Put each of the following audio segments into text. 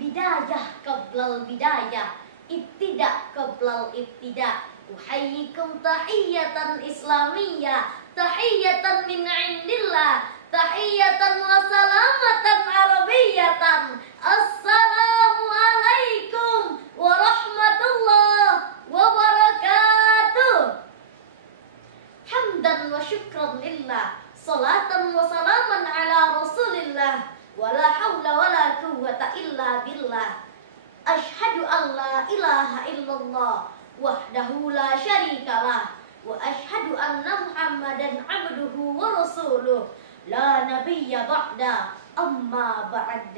Bidayah qablal bidayah, ibtida qablal ibtida. Uhayyikum tahiyatan islamiyah, tahiyatan min indillah, tahiyatan wa salamatan arabiyatan. Assalamu alaikum warahmatullahi wabarakatuh. Hamdan wa syukran lillah, salatan wa salaman ala rasulillah, wala hawla wala quwwata illa billah. Ashhadu an la ilaha illallah wahdahu la syarikalah, wa ashhadu anna Muhammadan abduhu wa rasuluh, la nabiyya ba'da, amma ba'd.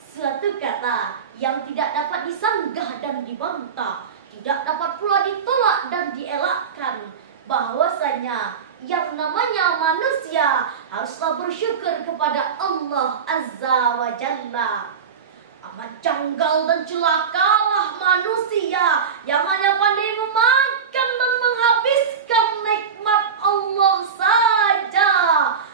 Suatu kata yang tidak dapat disanggah dan dibantah, tidak dapat pula ditolak dan dielakkan, bahwasanya yang namanya manusia haruslah bersyukur kepada Allah Azza wa Jalla. Amat janggal dan celakalah manusia yang hanya pandai memakan dan menghabiskan nikmat Allah saja,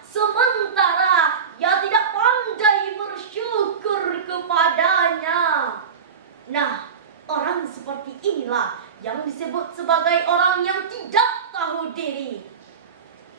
sementara ia tidak pandai bersyukur kepadanya. Nah, orang seperti inilah yang disebut sebagai orang yang tidak tahu diri.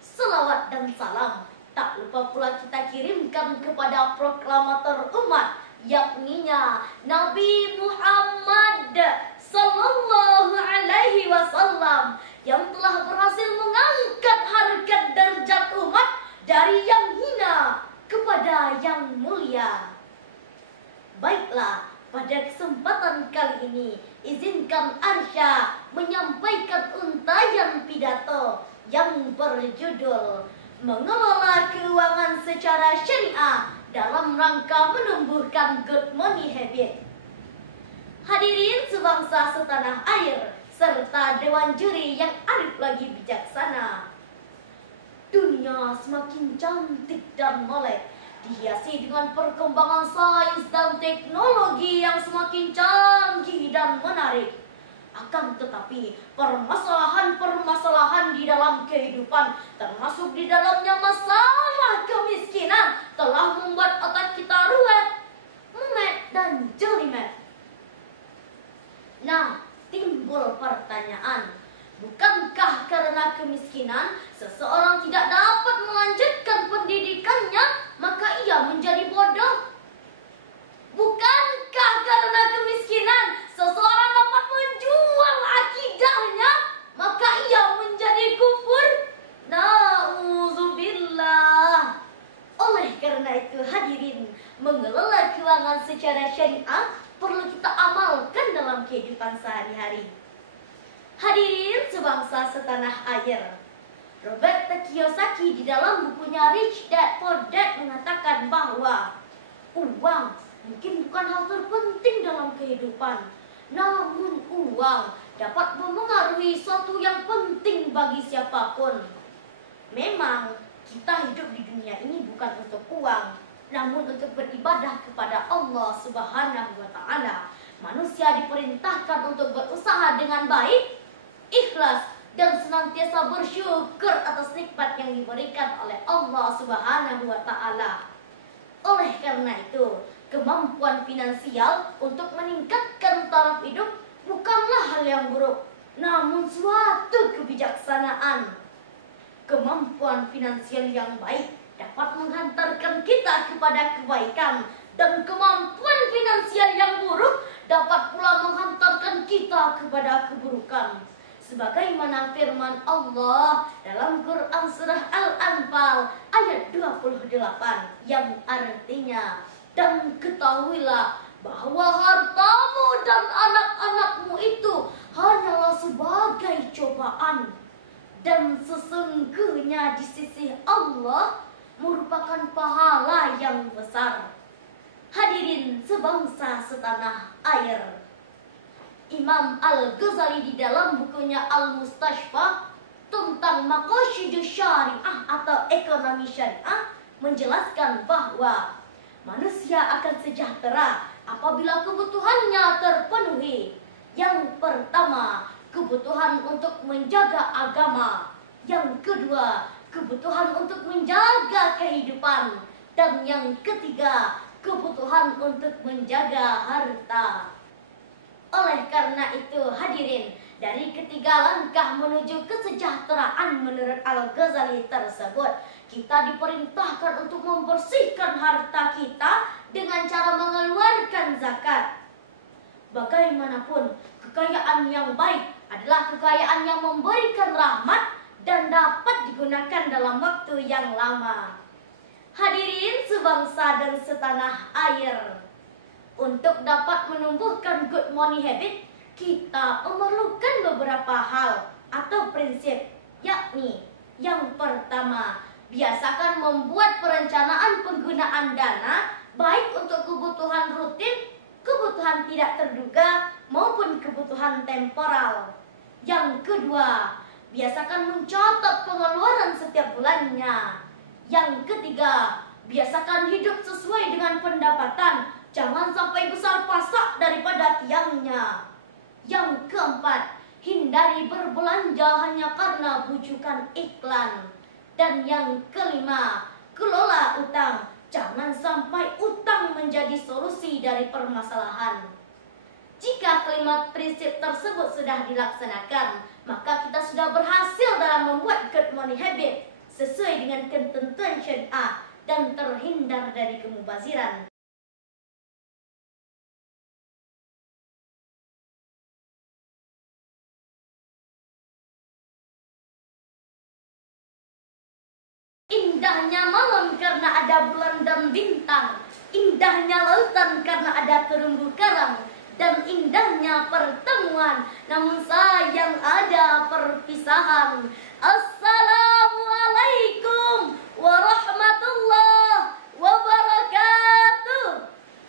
Selawat dan salam tak lupa pula kita kirimkan kepada proklamator umat, yakninya Nabi Muhammad sallallahu alaihi wasallam, yang telah berhasil mengangkat harkat derajat umat dari yang hina kepada yang mulia. Baiklah, pada kesempatan kali ini izinkan Arsya menyampaikan untayan pidato yang berjudul Mengelola Keuangan Secara Syariah dalam rangka menumbuhkan good money habit. Hadirin sebangsa setanah air serta dewan juri yang arif lagi bijaksana. Dunia semakin cantik dan molek, dihiasi dengan perkembangan sains dan teknologi yang semakin canggih dan menarik. Akan tetapi permasalahan-permasalahan di dalam kehidupan, termasuk di dalamnya masalah kemiskinan, telah membuat otak kita ruwet, mumet dan jelimet. Nah, timbul pertanyaan, bukankah karena kemiskinan seseorang tidak dapat melanjutkan pendidikannya, maka ia menjadi bodoh? Bukankah karena kemiskinan seseorang dapat menjual akidahnya, maka ia menjadi kufur? Na'udzubillah. Oleh karena itu hadirin, mengelola keuangan secara syariah perlu kita amalkan dalam kehidupan sehari-hari. Hadirin sebangsa setanah air, Robert Kiyosaki di dalam bukunya Rich Dad Poor Dad mengatakan bahwa uang mungkin bukan hal terpenting dalam kehidupan, namun uang dapat memengaruhi sesuatu yang penting bagi siapapun. Memang kita hidup di dunia ini bukan untuk uang, namun untuk beribadah kepada Allah Subhanahu wa Ta'ala. Manusia diperintahkan untuk berusaha dengan baik, ikhlas, dan senantiasa bersyukur atas nikmat yang diberikan oleh Allah Subhanahu wa Ta'ala. Oleh karena itu, kemampuan finansial untuk meningkatkan taraf hidup bukanlah hal yang buruk, namun suatu kebijaksanaan. Kemampuan finansial yang baik dapat menghantarkan kita kepada kebaikan, dan kemampuan finansial yang buruk dapat pula menghantarkan kita kepada keburukan. Sebagaimana firman Allah dalam Quran surah Al-Anfal ayat 28 yang artinya, dan ketahuilah bahwa hartamu dan anak-anakmu itu hanyalah sebagai cobaan, dan sesungguhnya di sisi Allah merupakan pahala yang besar. Hadirin sebangsa setanah air, Imam Al-Ghazali di dalam bukunya Al-Mustashfa tentang maqasidus syariah atau ekonomi syariah menjelaskan bahwa manusia akan sejahtera apabila kebutuhannya terpenuhi. Yang pertama, kebutuhan untuk menjaga agama. Yang kedua, kebutuhan untuk menjaga kehidupan. Dan yang ketiga, kebutuhan untuk menjaga harta. Oleh karena itu hadirin, dari ketiga langkah menuju kesejahteraan menurut Al-Ghazali tersebut, kita diperintahkan untuk membersihkan harta kita dengan cara mengeluarkan zakat. Bagaimanapun, kekayaan yang baik adalah kekayaan yang memberikan rahmat dan dapat digunakan dalam waktu yang lama. Hadirin sebangsa dan setanah air, untuk dapat menumbuhkan good money habit, kita memerlukan beberapa hal atau prinsip, yakni yang pertama, biasakan membuat perencanaan penggunaan dana baik untuk kebutuhan rutin, kebutuhan tidak terduga, maupun kebutuhan temporal. Yang kedua, biasakan mencatat pengeluaran setiap bulannya. Yang ketiga, biasakan hidup sesuai dengan pendapatan, jangan sampai besar pasak daripada tiangnya. Yang keempat, hindari berbelanja hanya karena bujukan iklan. Dan yang kelima, kelola utang. Jangan sampai utang menjadi solusi dari permasalahan. Jika kelima prinsip tersebut sudah dilaksanakan, maka kita sudah berhasil dalam membuat good money habit sesuai dengan ketentuan syariah dan terhindar dari kemubaziran. Indahnya malam karena ada bulan dan bintang, indahnya lautan karena ada terumbu karang, dan indahnya pertemuan, namun sayang ada perpisahan. Assalamualaikum warahmatullahi